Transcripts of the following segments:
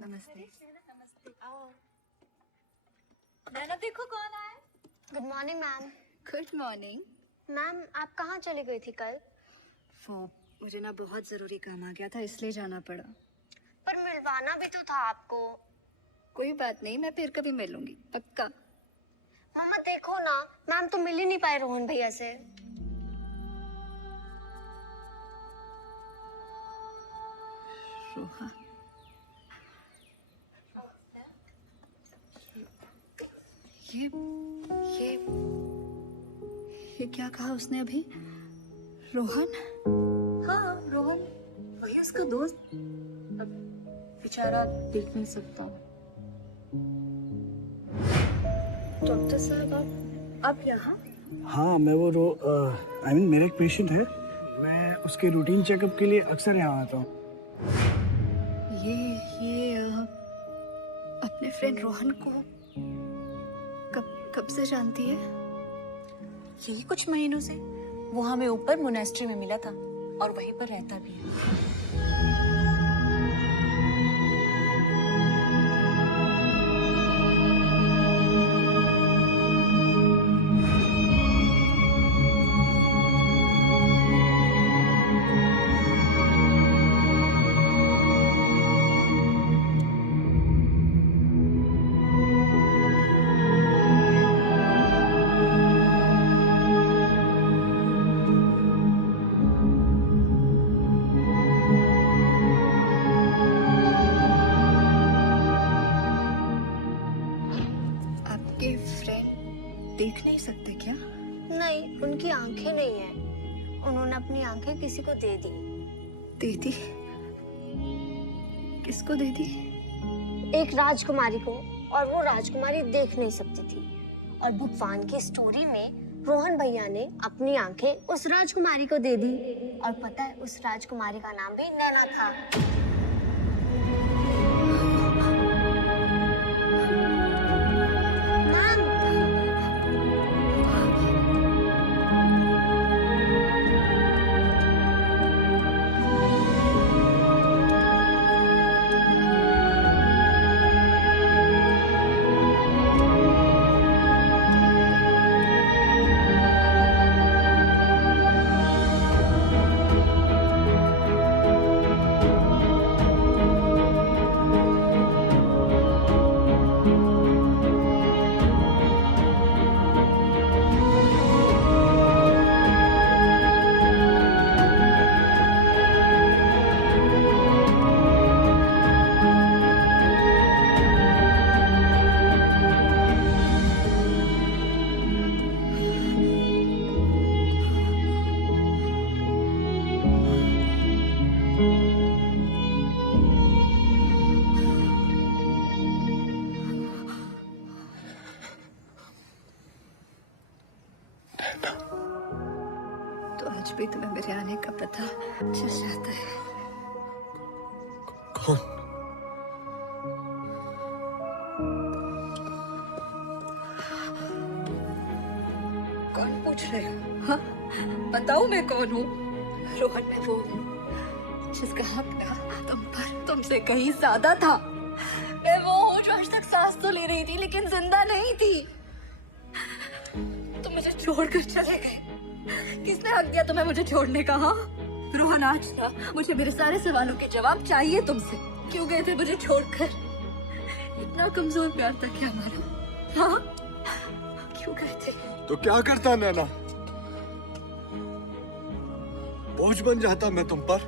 नमस्ते। नमस्ते। नैना देखो कौन आया। Good morning ma'am. Good morning. Ma'am आप कहाँ चली गई थी कल? वो मुझे ना बहुत जरूरी काम आ गया था इसलिए जाना पड़ा। पर मिलवाना भी तो था आपको। कोई बात नहीं, मैं फिर कभी मिलूंगी पक्का। मामा देखो ना, मैम तो मिल ही नहीं पाए रोहन भैया से। रोहन, ये ये क्या कहा उसने अभी? रोहन? हाँ रोहन, वही उसका दोस्त। अब बेचारा देख नहीं सकता। डॉक्टर साहब आप यहाँ? हाँ मैं वो मेरा एक पेशेंट है, मैं उसके रूटीन चेकअप के लिए अक्सर यहाँ आता हूँ। ये अपने फ्रेंड रोहन को कब से जानती है? यही कुछ महीनों से। वो हमें ऊपर मोनेस्ट्री में मिला था और वहीं पर रहता भी है। आपके फ्रेंड देख नहीं सकते क्या? नहीं, उनकी आंखें नहीं है, उन्होंने अपनी आंखें किसी को दे दी। दे दी? किसको दे दी? एक राजकुमारी को, और वो राजकुमारी देख नहीं सकती थी। और भगवान की स्टोरी में रोहन भैया ने अपनी आंखें उस राजकुमारी को दे दी। और पता है उस राजकुमारी का नाम भी नैना था। मैम, तो आज भी तुम्हें मेरे आने का पता चल जाता है। कौन? कौन पूछ रहे हो? हाँ बताओ मैं कौन हूँ। रोहन मैं वो हूँ जिसका हक तुम पर तुमसे कहीं ज्यादा था। मैं वो हूँ जो आज तक सांस तो ले रही थी लेकिन जिंदा नहीं थी। तुम मुझे छोड़कर चले गए। किसने हक दिया तुम्हें मुझे छोड़ने का? हाँ रोहन, आज ना मुझे मेरे सारे सवालों के जवाब चाहिए तुमसे। क्यों गए थे मुझे छोड़कर? इतना कमजोर प्यार था क्या हमारा? हाँ क्यों गए थे? तो क्या करता नैना? बोझ बन जाता मैं तुम पर।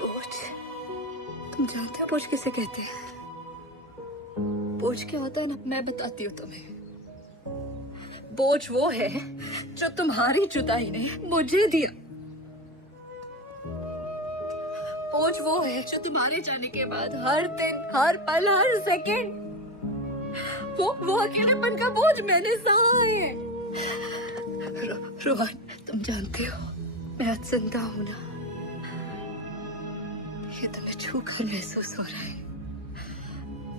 बोझ? तुम जानते हो बोझ किसे कहते हैं? बोझ क्या होता है ना, मैं बताती हूँ तुम्हें। बोझ वो है जो तुम्हारी जुदाई ने मुझे दिया। बोझ वो है जो तुम्हारे जाने के बाद हर दिन, हर पल, हर सेकंड वो अकेलेपन का बोझ मैंने सहा है। रोहन तुम जानते हो मैं आज जिंदा हूं ना, ये तुम्हें छू कर महसूस हो रहा है।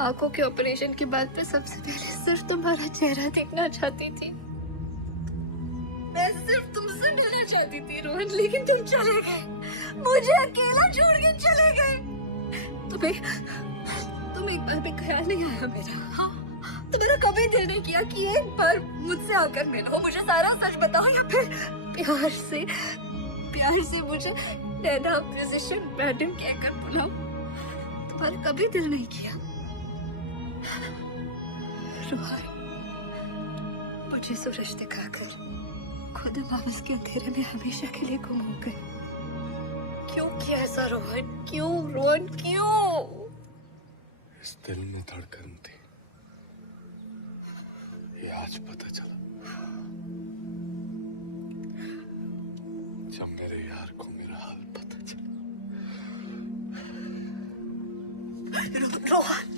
आंखों के ऑपरेशन के बाद मैं सबसे पहले सिर्फ तुम्हारा चेहरा देखना चाहती थी। मैं सिर्फ तुमसे मिलना चाहती चाहती थी रोहन, लेकिन तुम चले गए, मुझे अकेला छोड़ के चले गए। तुम्हें एक बार भी ख्याल नहीं आया मेरा? हाँ, तुम्हारा कभी दिल नहीं किया कि एक बार मुझसे आकर मिलो, मुझे सारा सच बताओ, या फिर प्यार से मुझे नैना म्यूजिशियन मैडम कहकर बुलाओ? तुम्हारा कभी दिल नहीं किया? रोहन, मुझे सूरज दिखाकर खुद वापस के अंधेरे में हमेशा के लिए गुम हो गए। क्यों किया ऐसा रोहन? क्यों रोहन, क्यों? इस दिल में धड़कन थी, ये आज पता चला जब मेरे यार को मेरा हाल पता चला। रोहन,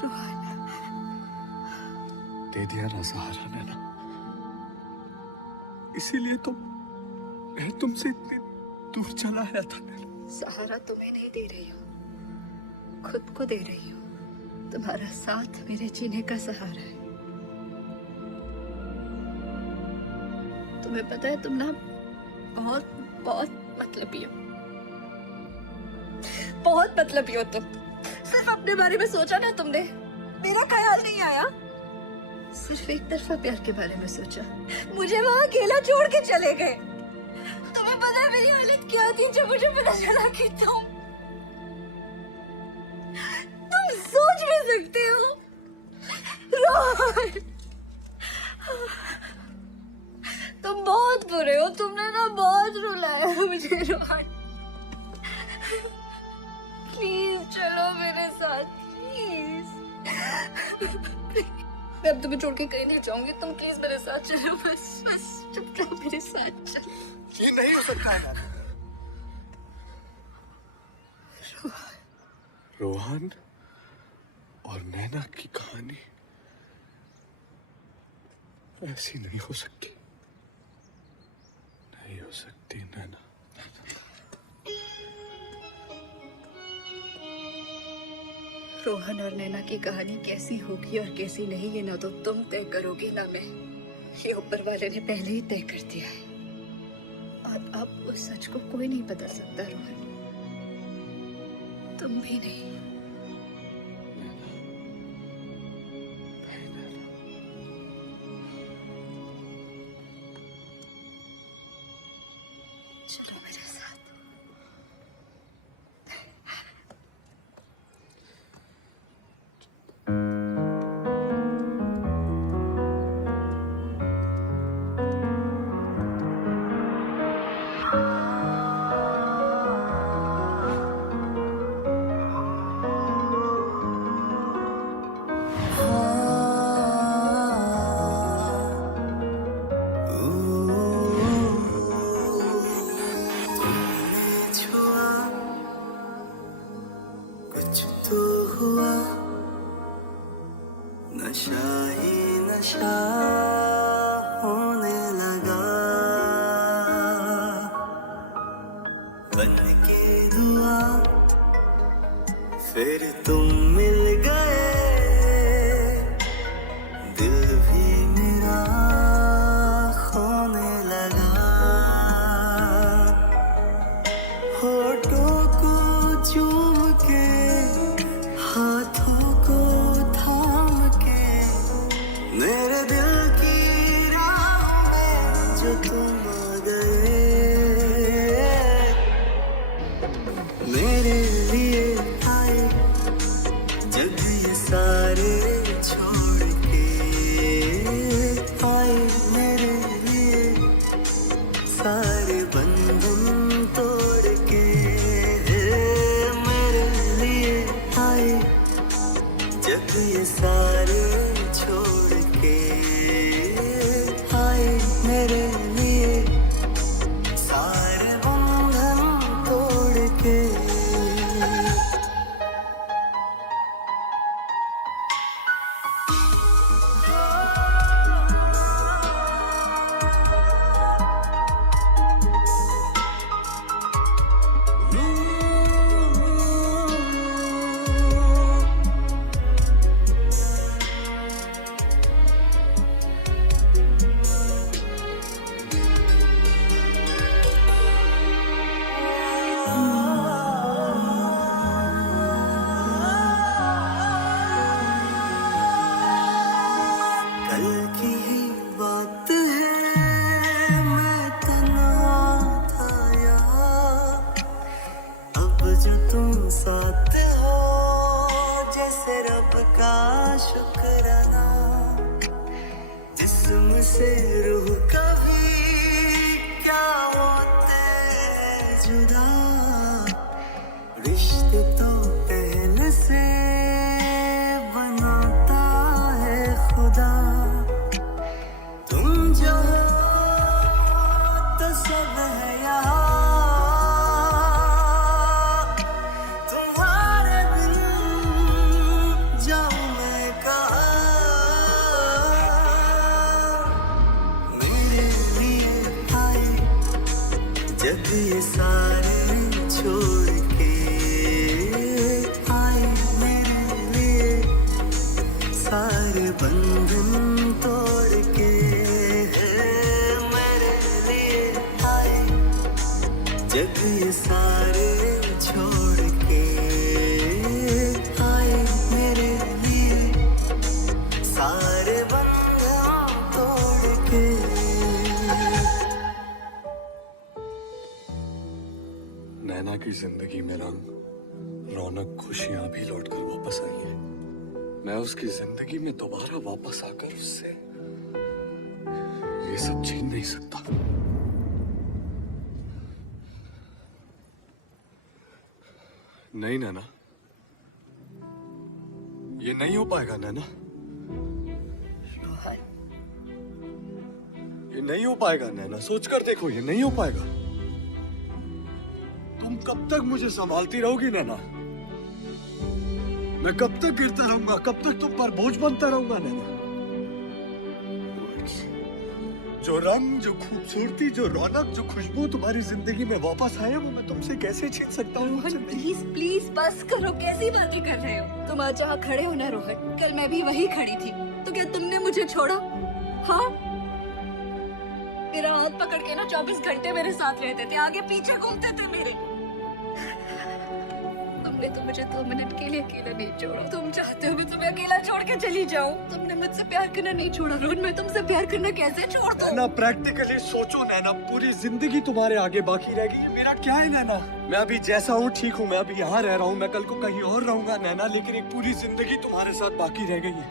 रोहन, दे दिया ना सहारा नैना, इसीलिए तो मैं तुमसे इतनी दूर चला आया था नैना। सहारा तुम्हें नहीं दे रही हो, खुद को दे रही हो। तुम्हारा साथ मेरे जीने का सहारा है। तुम्हें पता है तुम ना बहुत बहुत मतलबी हो, बहुत मतलबी हो तुम। सिर्फ अपने बारे में सोचा ना तुमने, मेरा ख्याल नहीं आया। सिर्फ एक तरफा प्यार के बारे में सोचा, मुझे वहां अकेला छोड़ के चले गए। तुम्हें पता है मेरी हालत क्या थी जब मुझे पता चला कि तुम सोच भी सकते हो रोहन। तुम बहुत बुरे हो, तुमने ना बहुत रुलाया मुझे रोहन। प्लीज चलो मेरे साथ, प्लीज। मैं अब तुम्हें छोड़ के कहीं नहीं जाऊंगी, तुम प्लीज मेरे साथ चलो, बस चुपचाप मेरे साथ चलो। ये नहीं हो सकता है। रोहन और नैना की कहानी ऐसी नहीं हो सकती, नहीं हो सकती नैना। रोहन और नैना की कहानी कैसी होगी और कैसी नहीं, ये ना तो तुम तय करोगे ना मैं, ये ऊपर वाले ने पहले ही तय कर दिया है। और अब उस सच को कोई नहीं बदल सकता रोहन, तुम भी नहीं। चलो मेरे साथ। कुछ तो हुआ, नशा ही नशा होने लगा, बन के दुआ फिर तुम मिल गए, दिल भी मेरा खोने लगा, होठों को चूम के हाथों को थाम के, मेरे दिल की राह में जो तुम आ गए, मेरे लिए आए जग ये सारे छोड़ के, आए मेरे लिए सारे बंधन तोड़ के, मेरे लिए आए जब ये सारे छोड़ के, आए मेरे लिए सारे बंधन तोड़ के। तुमसे रूह कभी क्या होते जुदा, रिश्ते तो पहले से बनाता है खुदा। तुम जो हो तो सब है यहाँ, तुम्हारे बिन जाऊं मैं कहाँ। मेरे लिए आए जब ये सारे छोड़ के, आए मेरे लिए सारे बंधन तोड़ के। मेरे लिए आए जब ये सारे छोड़ के, आए मेरे लिए सारे बंधन तोड़ के। नैना की जिंदगी में रंग, रौनक, खुशियां भी लौट कर वापस आई है। मैं उसकी जिंदगी में दोबारा वापस आकर उससे ये सब छीन नहीं सकता। नहीं नैना, ये नहीं हो पाएगा नैना, रोहन, ये नहीं हो पाएगा नैना। सोच कर देखो, ये नहीं हो पाएगा। तुम कब तक मुझे संभालती रहोगी नैना? मैं कब तक गिरता रहूंगा? कब तक तुम पर बोझ बनता रहूंगा नैना? जो रंग, जो खूबसूरती, जो रौनक, जो खुशबू तुम्हारी जिंदगी में वापस आए, वो मैं तुमसे कैसे छीन सकता हूँ? रोहन प्लीज प्लीज बस करो, कैसी बातें कर रहे हो तुम? आज जहाँ खड़े हो ना रोहन, कल मैं भी वही खड़ी थी, तो क्या तुमने मुझे छोड़ा? हाँ, मेरा हाथ पकड़ के ना 24 घंटे मेरे साथ रहते थे, आगे पीछे घूमते थे मेरे। तुमने तो मुझे 2 मिनट के लिए अकेला नहीं छोड़ा। तुम चाहते हो ना तुम्हें अकेला छोड़ के चली जाऊं? तुमने मुझसे प्यार करना नहीं छोड़ा रोहन, मैं तुमसे प्यार करना कैसे छोड़ दूं? नैना प्रैक्टिकली सोचो नैना, पूरी जिंदगी तुम्हारे आगे बाकी रह गई है। मेरा क्या है नैना? मैं अभी जैसा हूँ ठीक हूँ, मैं अभी यहाँ रह रहा हूँ, मैं कल को कहीं और रहूंगा नैना, लेकिन एक पूरी जिंदगी तुम्हारे साथ बाकी रह गई है।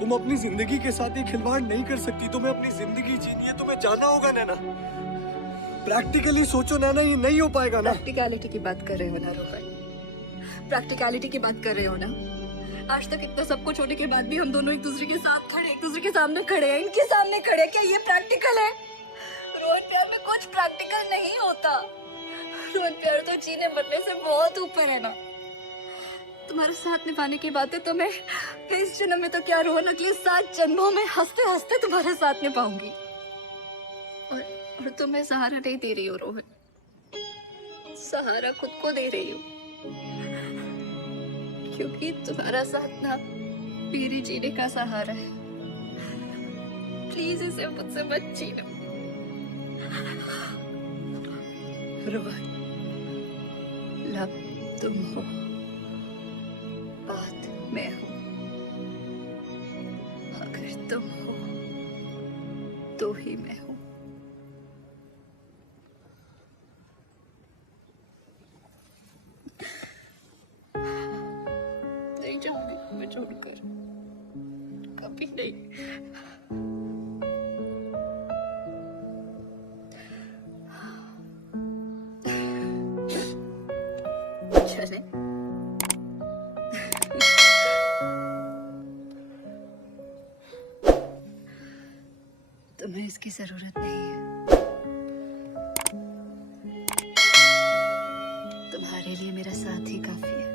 तुम अपनी जिंदगी के साथ ये खिलवाड़ नहीं कर सकती। तुम्हें अपनी जिंदगी जीनी है, तुम्हें जाना होगा नैना। प्रैक्टिकली सोचो नैना, ये नहीं हो पाएगा ना। प्रैक्टिकलिटी की बात कर रहे हो ना रोहन? प्रैक्टिकलिटी की बात कर रहे हो ना? आज तक इतना सब कुछ होने के बाद भी हम दोनों एक दूसरे के साथ खड़े, एक दूसरे के सामने खड़े हैं, इनके सामने खड़े, क्या ये प्रैक्टिकल है? रोहन प्यार में कुछ प्रैक्टिकल नहीं होता। रोहन प्यार तो जीने मरने से बहुत ऊपर है ना। तुम्हारे साथ निभाने की बातें तो मैं इस जन्म में तो क्या रोहन, अगले 7 जन्मों में हंसते हंसते तुम्हारे साथ निभाऊंगी। और तुम्हें सहारा नहीं दे रही हो रोहन, सहारा खुद को दे रही हो, क्योंकि तुम्हारा साथ ना मेरे जीने का सहारा है। प्लीज इसे मुझसे मत छीनो रोहन। लब तुम हो, बात मैं हूँ, अगर तुम हो तो ही मैं हूँ। नहीं जाऊंगी मैं छोड़कर, कभी नहीं। चले तुम्हें इसकी जरूरत नहीं है। तुम्हारे लिए मेरा साथ ही काफी है।